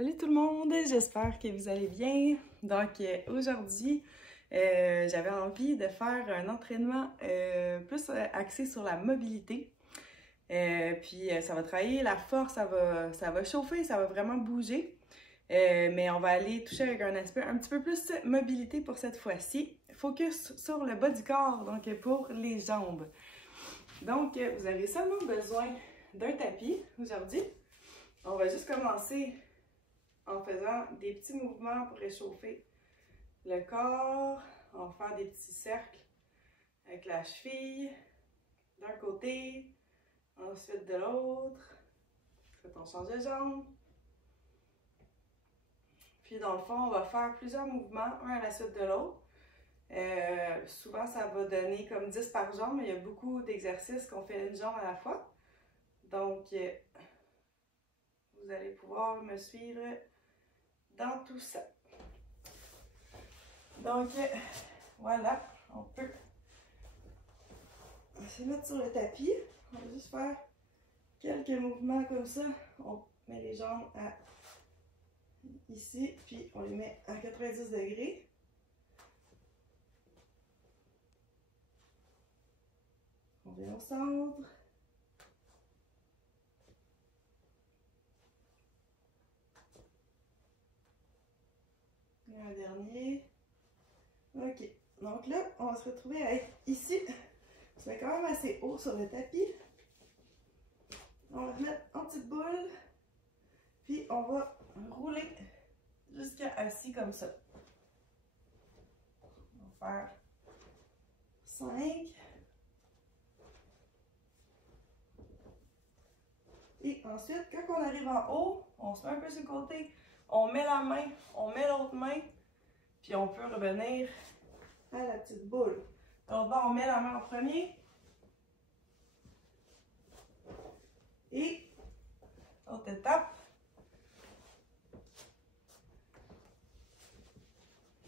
Salut tout le monde, j'espère que vous allez bien. Donc aujourd'hui, j'avais envie de faire un entraînement plus axé sur la mobilité. Puis ça va travailler la force, ça va chauffer, ça va vraiment bouger. Mais on va aller toucher avec un aspect un petit peu plus mobilité pour cette fois-ci. Focus sur le bas du corps, donc pour les jambes. Donc vous avez seulement besoin d'un tapis aujourd'hui. On va juste commencer en faisant des petits mouvements pour réchauffer le corps. On va faire des petits cercles avec la cheville d'un côté, ensuite de l'autre. Ensuite, on change de jambe. Puis dans le fond, on va faire plusieurs mouvements, un à la suite de l'autre. Souvent, ça va donner comme 10 par jambe, mais il y a beaucoup d'exercices qu'on fait une jambe à la fois. Donc, vous allez pouvoir me suivre dans tout ça. Donc, voilà, on peut se mettre sur le tapis. On va juste faire quelques mouvements comme ça. On met les jambes à ici, puis on les met à 90 degrés. On vient au centre. Et un dernier. Ok, donc là, on va se retrouver à être ici. Ça fait quand même assez haut sur le tapis. On va se mettre en petite boule. Puis on va rouler jusqu'à assis comme ça. On va faire 5. Et ensuite, quand on arrive en haut, on se met un peu sur le côté. On met la main, on met l'autre main. Puis on peut revenir à la petite boule. Donc on met la main en premier. Et autre étape.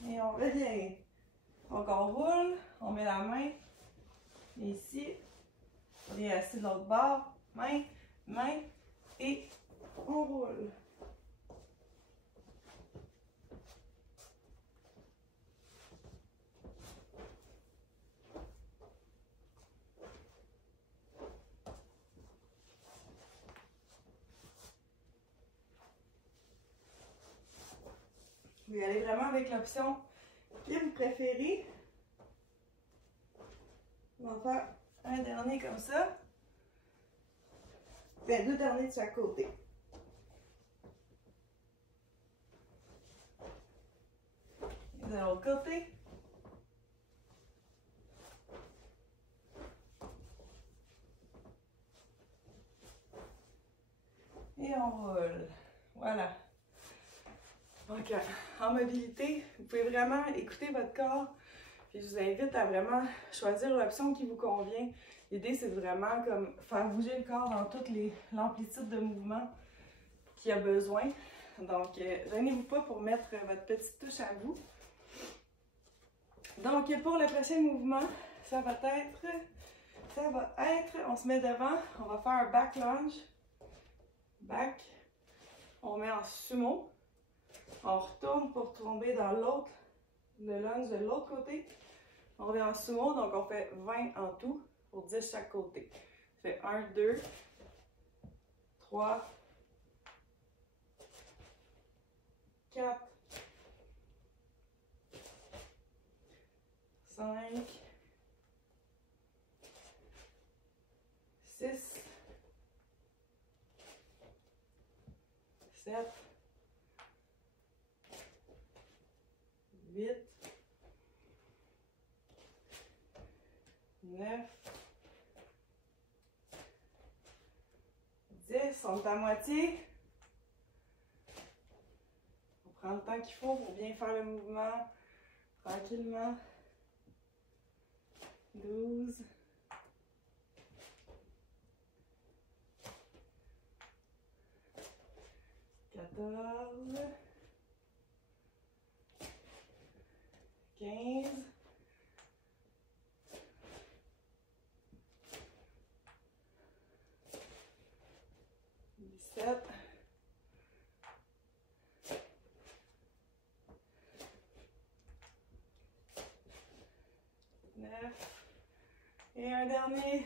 Et on revient. Donc on roule, on met la main ici. On est assis de l'autre bord. Main, main. Et on roule. Vous y allez vraiment avec l'option qui vous préférez. On va faire un dernier comme ça. Puis 2 derniers de chaque côté. Et de l'autre côté. Et on roule. Voilà. Donc, en mobilité, vous pouvez vraiment écouter votre corps. Puis je vous invite à vraiment choisir l'option qui vous convient. L'idée, c'est de vraiment comme faire bouger le corps dans toute l'amplitude de mouvement qu'il y a besoin. Donc, gênez-vous pas pour mettre votre petite touche à vous. Donc, pour le prochain mouvement, ça va être, on se met devant, on va faire un back lunge. Back. On met en sumo. On retourne pour tomber dans le lunge de l'autre côté. On revient en sumo, donc on fait 20 en tout pour 10 chaque côté. On fait 1, 2, 3, 4, 5, 6, 7, 8, 9, 10, on est à moitié. On prend le temps qu'il faut pour bien faire le mouvement tranquillement. 12, 14, 15, 17, Et un dernier.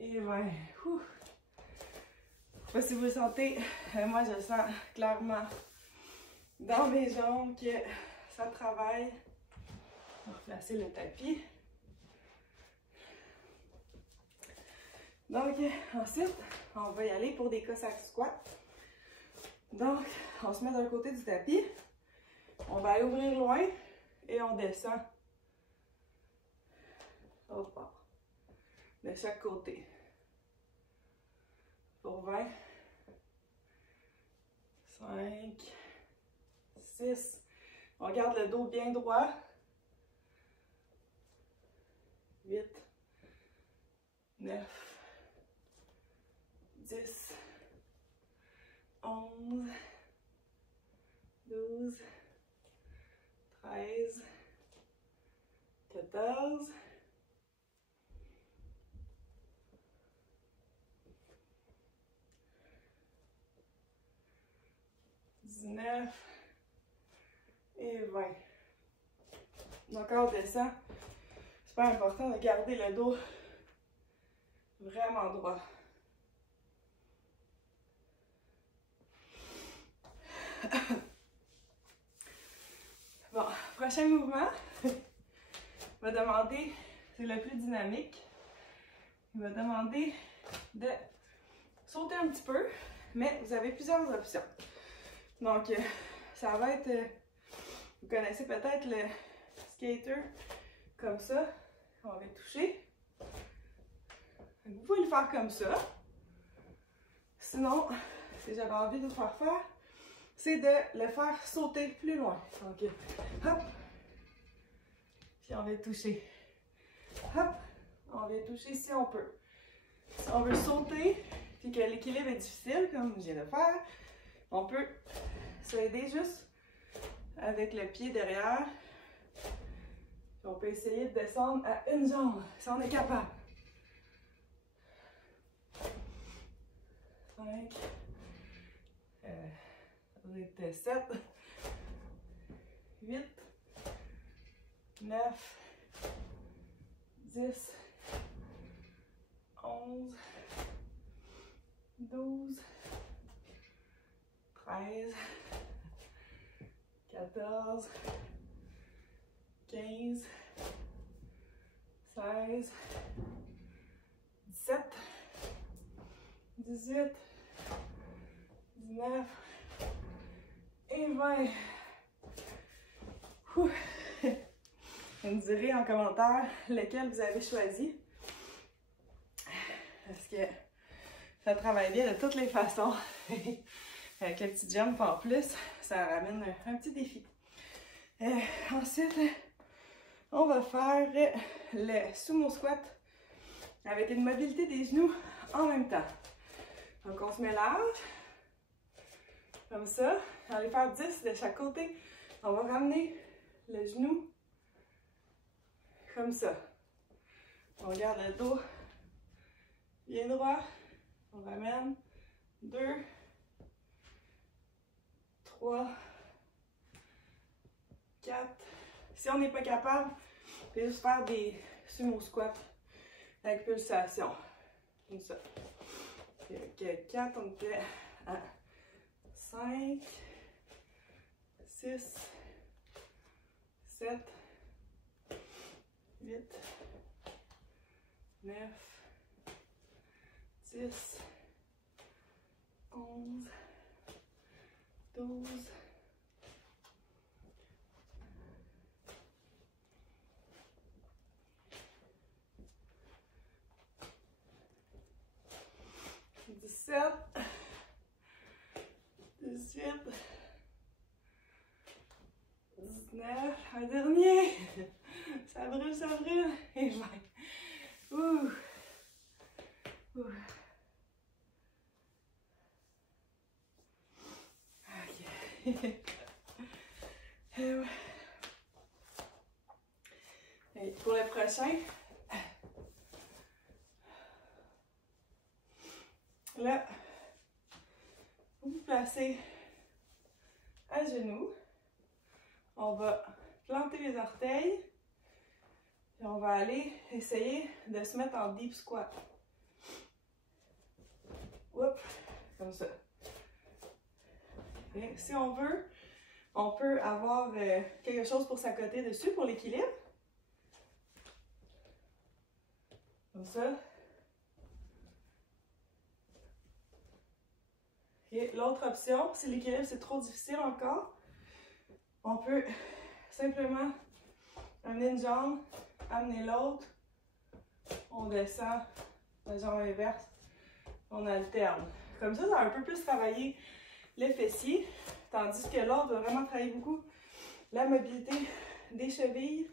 Et 20. Ouh. Je sais pas si vous le sentez, moi je sens clairement dans mes jambes que ça travaille. On va replacer le tapis. Donc ensuite, on va y aller pour des Cossack squats. Donc, on se met d'un côté du tapis. On va aller ouvrir loin et on descend. Autre part. De chaque côté. Pour 20. 5. 6. On garde le dos bien droit. 8. 9. 10. 11. 12. 13. 14. 19 et 20. Donc, on descend. C'est super important de garder le dos vraiment droit. Bon, prochain mouvement. Il va demander, c'est le plus dynamique. Il va demander de sauter un petit peu, mais vous avez plusieurs options. Donc, ça va être, vous connaissez peut-être le skater comme ça, on va toucher. Vous pouvez le faire comme ça. Sinon, si j'avais envie de vous faire faire, c'est de le faire sauter plus loin. Donc, hop, puis on va toucher. Hop, on va toucher si on peut. Si on veut sauter, puis que l'équilibre est difficile, comme je viens de faire, on peut s'aider juste avec le pied derrière. Puis on peut essayer de descendre à une jambe, si on est capable. 5, 7, 8, 9, 10, 11, 12, 13, 14, 15, 16, 17, 18, 19 et 20. Ouh. Vous me direz en commentaire lequel vous avez choisi. Parce que ça travaille bien de toutes les façons. Avec le petit jump en plus, ça ramène un petit défi. Ensuite, on va faire le sumo squat avec une mobilité des genoux en même temps. Donc on se met large, comme ça. On va aller faire 10 de chaque côté. On va ramener le genou comme ça. On garde le dos bien droit. On ramène 2, 3, 4. Si on n'est pas capable, on peut juste faire des sumo squats avec pulsation. Comme ça. Avec 4, on était à 5, 6, 7, 8, 9, 10, 11, 12, 17, 18, 19, un dernier, ça brûle, et 20. Ouh. Ouh. Ok. Et pour le prochain, là, vous vous placez à genoux. On va planter les orteils, Et on va aller essayer de se mettre en deep squat. Oups, comme ça. Et si on veut, on peut avoir quelque chose pour s'accoter dessus pour l'équilibre. Comme ça. Et l'autre option, si l'équilibre c'est trop difficile encore, on peut simplement amener une jambe, amener l'autre, on descend, la jambe inverse, on alterne. Comme ça, ça va un peu plus travailler les fessiers, tandis que l'autre va vraiment travailler beaucoup la mobilité des chevilles,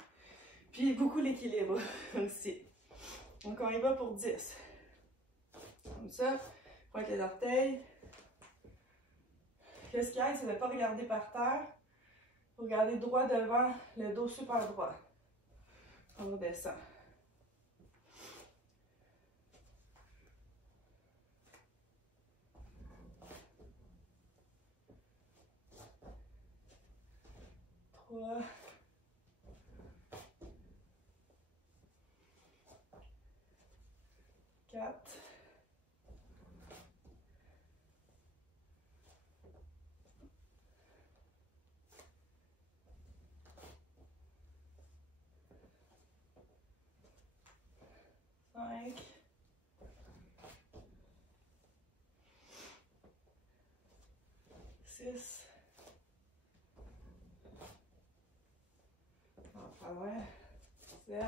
puis beaucoup l'équilibre aussi. Donc on y va pour 10. Comme ça, pointe les orteils. Qu'est-ce qui aide, c'est de ne pas regarder par terre. Regardez droit devant, le dos super droit. On redescend. Trois. 4. 5. 6. Enfin, 7.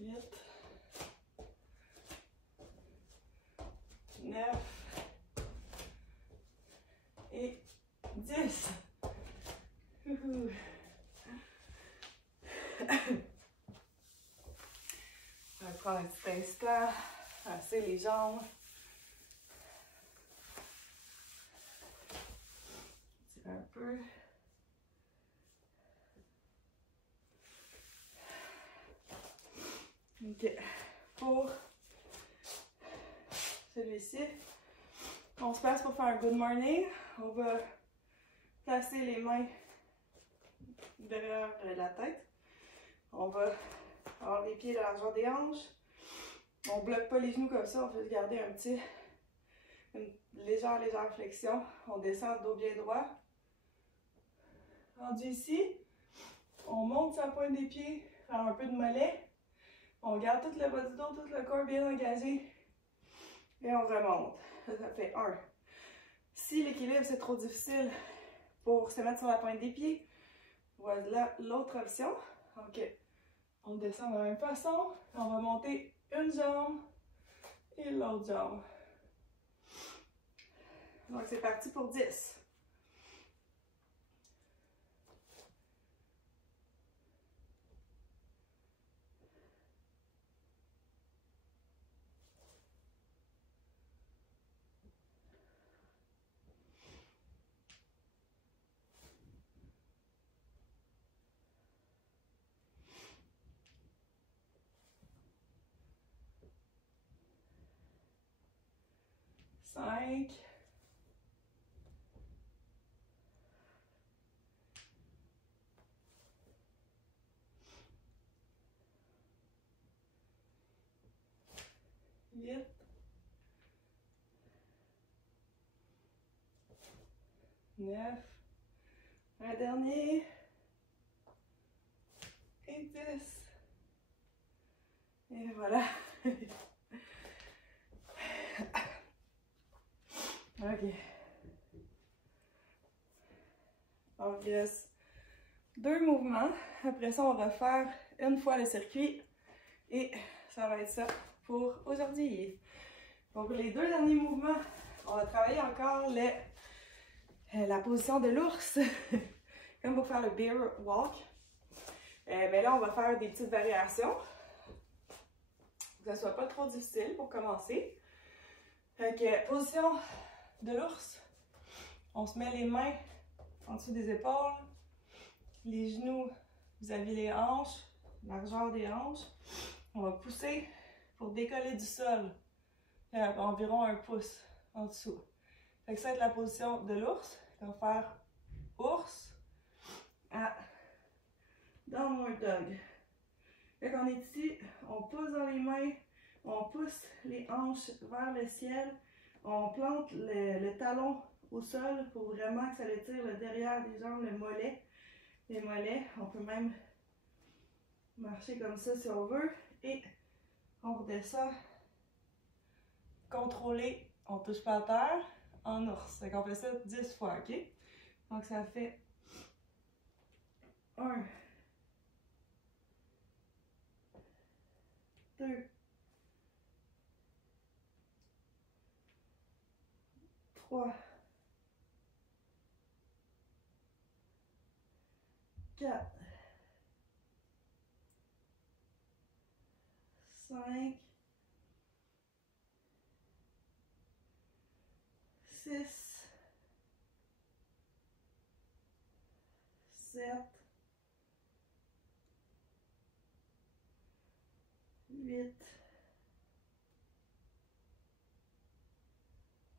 8. 9. Et 10. On va prendre un petit instant, passer les jambes. Tirer un peu. Ok. Pour celui-ci, on se place pour faire un good morning. On va placer les mains derrière la tête. On va avoir les pieds à la largeur des hanches. On ne bloque pas les genoux comme ça, on fait garder une légère flexion. On descend dos bien droit. Rendu ici, on monte sa pointe des pieds, faire un peu de mollet. On garde tout le bas du dos, tout le corps bien engagé. Et on remonte. Ça fait 1. Si l'équilibre c'est trop difficile pour se mettre sur la pointe des pieds, voilà l'autre option. Donc, on descend de la même façon. On va monter une jambe et l'autre jambe. Donc, c'est parti pour 10. Cinq. 8. 9. Un dernier. Et 10. Et voilà. Ok. Donc, il reste 2 mouvements. Après ça, on va faire une fois le circuit. Et ça va être ça pour aujourd'hui. Donc, les 2 derniers mouvements, on va travailler encore la position de l'ours. Comme pour faire le bear walk. Mais là, on va faire des petites variations. Que ce soit pas trop difficile pour commencer. Donc, position de l'ours. On se met les mains en dessous des épaules, les genoux vis-à-vis les hanches, largeur des hanches. On va pousser pour décoller du sol à environ 1 pouce en dessous. Fait que ça va être la position de l'ours. On va faire ours à Downward dog. Quand on est ici, on pousse dans les mains, on pousse les hanches vers le ciel, on plante le talon au sol pour vraiment que ça étire le derrière des jambes, le mollet, les mollets. On peut même marcher comme ça si on veut et on redescend. Contrôlé, on touche pas à terre, en ours. Fait qu'on fait ça 10 fois, ok? Donc ça fait 1, 2, 3, 4, 5, 6, 7, 8,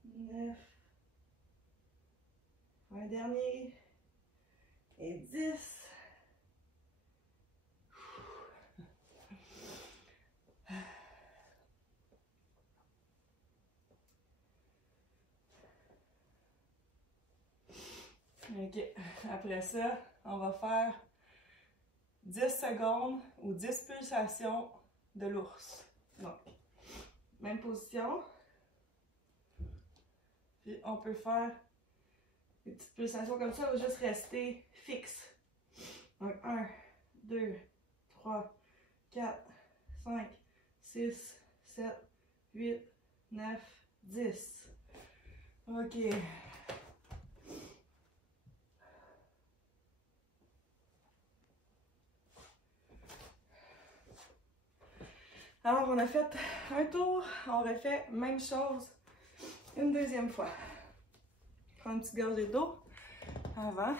9, un dernier, et 10. Ok, après ça, on va faire 10 secondes ou 10 pulsations de l'ours. Donc, même position. Puis on peut faire des petites pulsations comme ça ou juste rester fixe. Donc 1, 2, 3, 4, 5, 6, 7, 8, 9, 10. Ok. Alors, on a fait un tour, on refait même chose une deuxième fois. Prends une petite gorgée d'eau avant.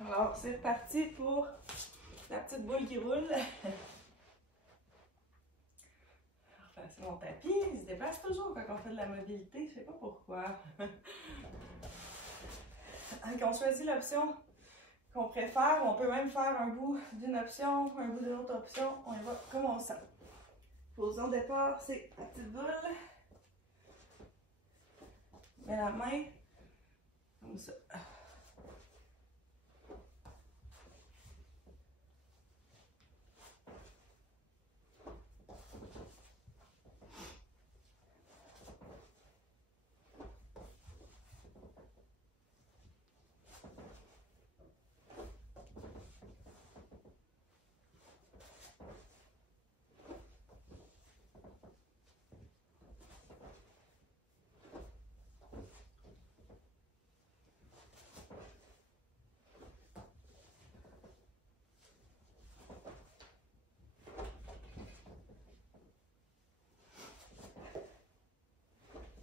Alors, c'est reparti pour la petite boule qui roule. C'est mon tapis, il se déplace toujours quand on fait de la mobilité, je sais pas pourquoi. Quand on choisit l'option qu'on préfère, on peut même faire un bout d'une option, un bout d'une autre option, on y va comme on sent. Position de départ, c'est la petite boule. Mets la main comme ça.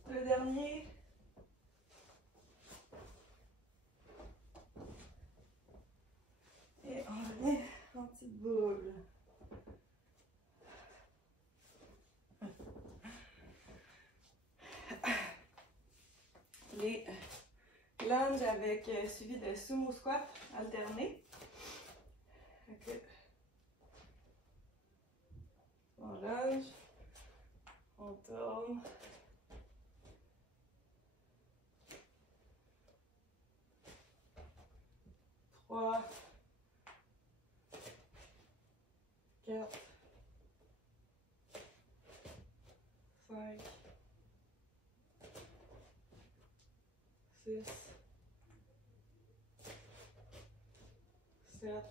Le dernier. Et on revient en petite boule. Les lunges avec suivi de sumo squat alterné. Okay. On lunge, on tourne. Trois, 4, 5, 6, 7,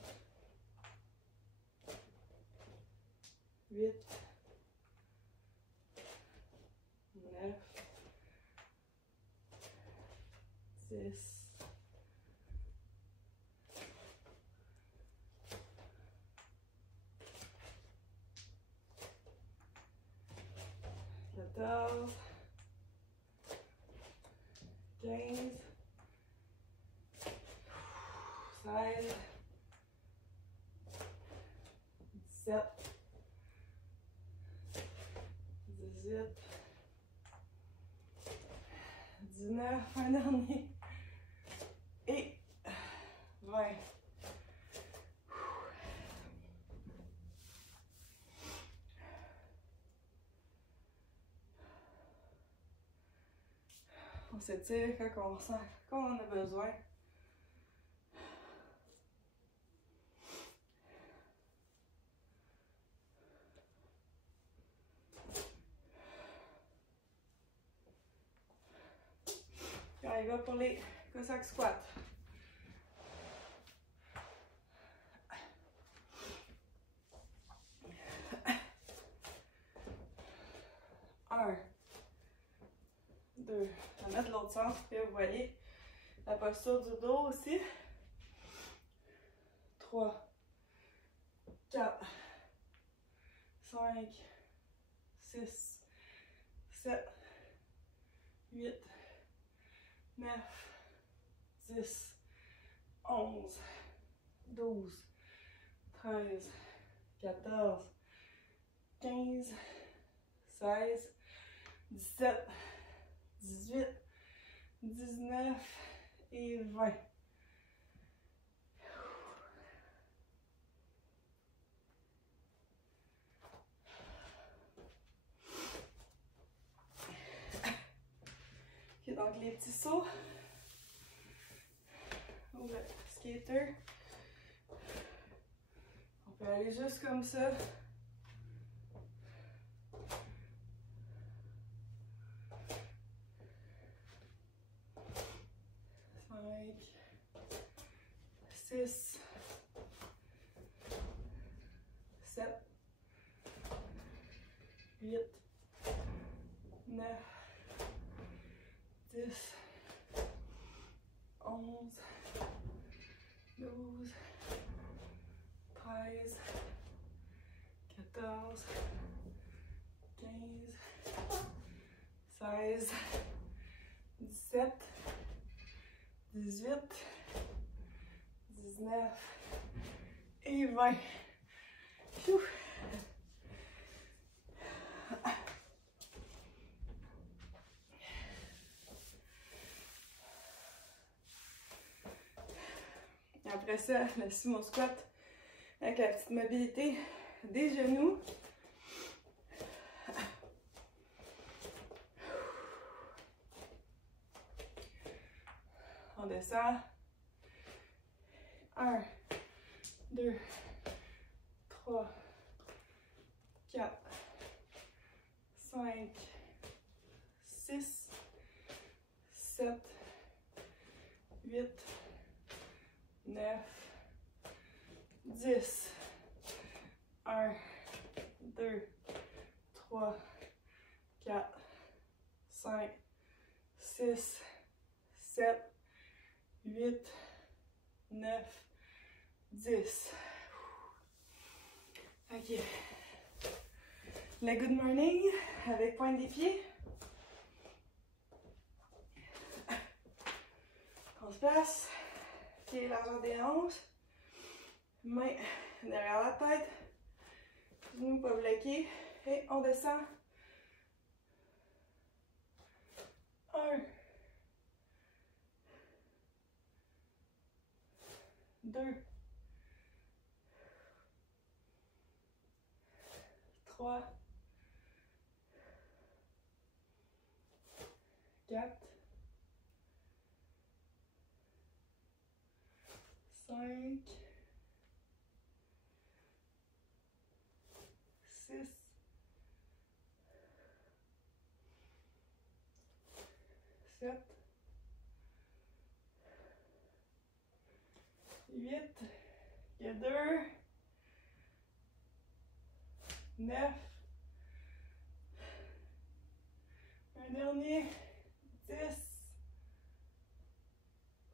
8, 9, 10, 14, 15, 16, 17, 19, un dernier. Et 20. On s'étire quand on ressent qu'on en a besoin. Et on y va pour les Cossack squats. Un, deux. On va mettre l'autre sens, puis vous voyez la posture du dos aussi. 3, 4, 5, 6, 7, 8, 9, 10, 11, 12, 13, 14, 15, 16, 17, 18, 19 et 20. Ok, donc les petits sauts ou le skater. On peut aller juste comme ça. 5, 6, 7, 8, 9, 10, 11, 12, 13, 14, 15, 16, 17, 18, 19 et 20. Pfiou. Et après ça, le sumo squat avec la petite mobilité des genoux. On descend. 1, 2, 3, 4, 5, 6, 7, 8, 9, 10. 1, 2, 3, 4, 5, 6, 7, 8, 9, 10. Ok. Le good morning avec pointe des pieds. On se place. Pieds largeur des hanches. Mains derrière la tête. Genoux pas bloqués. Et on descend. 1, 2, 3, 4, 5, 6, 7, 8, il y a 2, 9, un dernier, 10.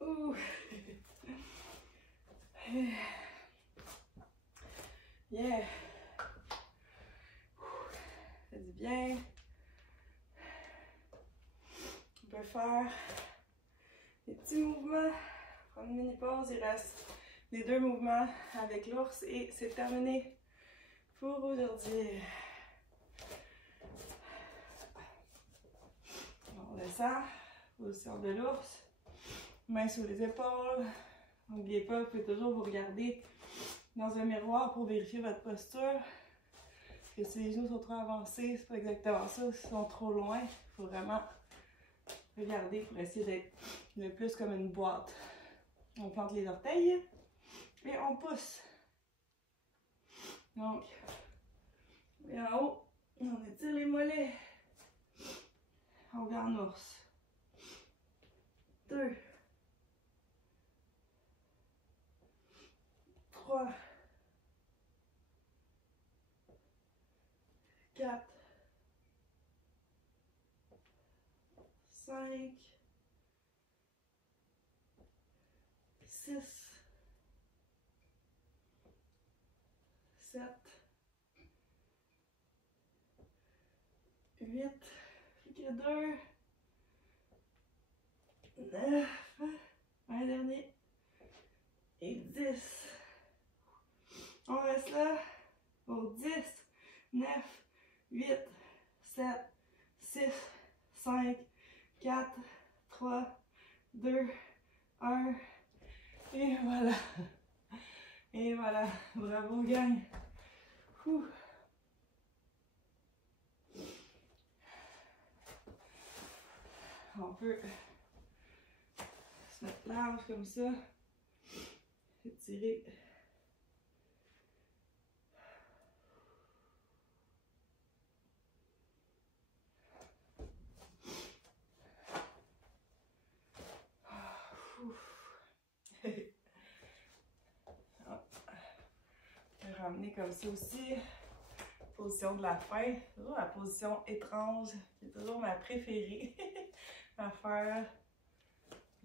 Ouh. Yeah. Ça fait du bien. On peut faire des petits mouvements. Prendre une mini pause. Il reste les 2 mouvements avec l'ours et c'est terminé pour aujourd'hui. On descend Position de l'ours. Mains sur les épaules. N'oubliez pas, vous pouvez toujours vous regarder dans un miroir pour vérifier votre posture. Parce que si les genoux sont trop avancés, c'est pas exactement ça. S'ils sont trop loin, il faut vraiment regarder pour essayer d'être le plus comme une boîte. On plante les orteils et on pousse. Donc, et en haut, on étire les mollets. On va en ours. 2, 3, 4, 5, 6, 7, 8, 2, 9, un dernier, et 10. On reste là pour 10, 9, 8, 7, 6, 5, 4, 3, 2, 1. Et voilà. Et voilà. Bravo, gang. Ouh. On peut se mettre large comme ça. Étirer. Ramener comme ça aussi. Position de la fin. Toujours la position étrange, qui est toujours ma préférée à faire.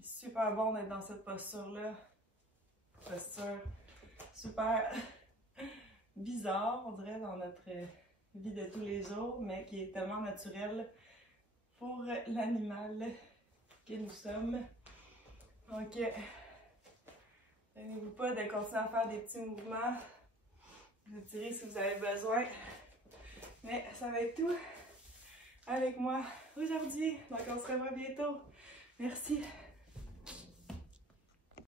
C'est super bon d'être dans cette posture-là. Posture super bizarre, on dirait, dans notre vie de tous les jours, mais qui est tellement naturelle pour l'animal que nous sommes. Donc, gênez-vous pas de continuer à faire des petits mouvements. Vous tirez si vous avez besoin. Mais ça va être tout avec moi aujourd'hui. Donc on se revoit bientôt. Merci.